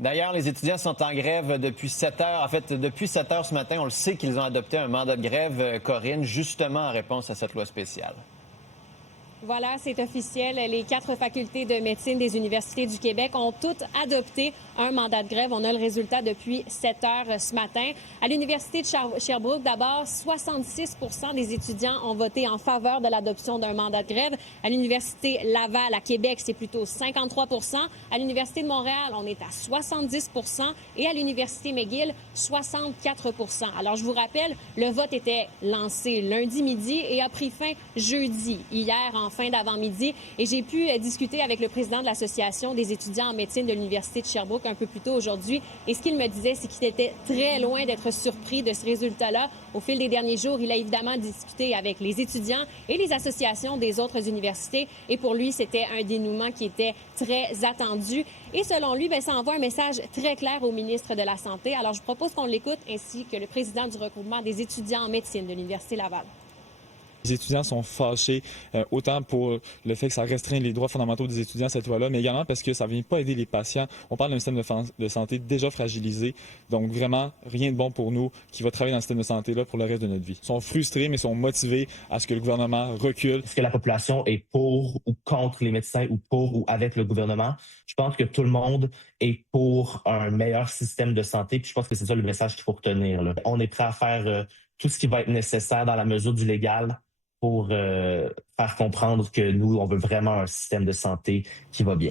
D'ailleurs, les étudiants sont en grève depuis 7 heures. En fait, depuis 7 heures ce matin, on le sait qu'ils ont adopté un mandat de grève, Corinne, justement en réponse à cette loi spéciale. Voilà, c'est officiel. Les 4 facultés de médecine des universités du Québec ont toutes adopté un mandat de grève. On a le résultat depuis 7 heures ce matin. À l'Université de Sherbrooke, d'abord, 66 des étudiants ont voté en faveur de l'adoption d'un mandat de grève. À l'Université Laval, à Québec, c'est plutôt 53 À l'Université de Montréal, on est à 70 et à l'Université McGill, 64 Alors, je vous rappelle, le vote était lancé lundi midi et a pris fin jeudi, hier, en fin d'avant-midi. Et j'ai pu discuter avec le président de l'Association des étudiants en médecine de l'Université de Sherbrooke un peu plus tôt aujourd'hui. Et ce qu'il me disait, c'est qu'il était très loin d'être surpris de ce résultat-là. Au fil des derniers jours, il a évidemment discuté avec les étudiants et les associations des autres universités. Et pour lui, c'était un dénouement qui était très attendu. Et selon lui, ça envoie un message très clair au ministre de la Santé. Alors, je propose qu'on l'écoute, ainsi que le président du regroupement des étudiants en médecine de l'Université Laval. Les étudiants sont fâchés, autant pour le fait que ça restreint les droits fondamentaux des étudiants, cette loi-là, mais également parce que ça ne vient pas aider les patients. On parle d'un système de santé déjà fragilisé, donc vraiment rien de bon pour nous qui va travailler dans le système de santé-là pour le reste de notre vie. Ils sont frustrés, mais sont motivés à ce que le gouvernement recule. Est-ce que la population est pour ou contre les médecins ou pour ou avec le gouvernement? Je pense que tout le monde est pour un meilleur système de santé, puis je pense que c'est ça le message qu'il faut retenir, là. On est prêt à faire tout ce qui va être nécessaire dans la mesure du légal pour faire comprendre que nous, on veut vraiment un système de santé qui va bien.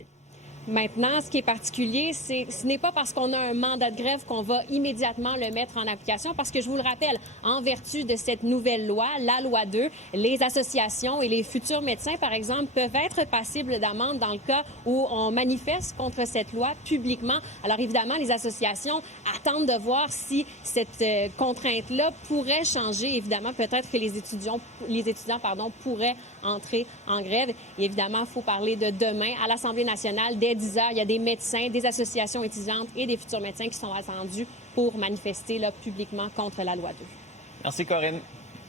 Maintenant, ce qui est particulier, ce n'est pas parce qu'on a un mandat de grève qu'on va immédiatement le mettre en application, parce que je vous le rappelle, en vertu de cette nouvelle loi, la loi 2, les associations et les futurs médecins, par exemple, peuvent être passibles d'amende dans le cas où on manifeste contre cette loi publiquement. Alors évidemment, les associations attendent de voir si cette contrainte-là pourrait changer. Évidemment, peut-être que les étudiants pourraient entrer en grève. Et évidemment, il faut parler de demain à l'Assemblée nationale. Dès 10 heures, il y a des médecins, des associations étudiantes et des futurs médecins qui sont attendus pour manifester là, publiquement contre la loi 2. Merci, Corinne.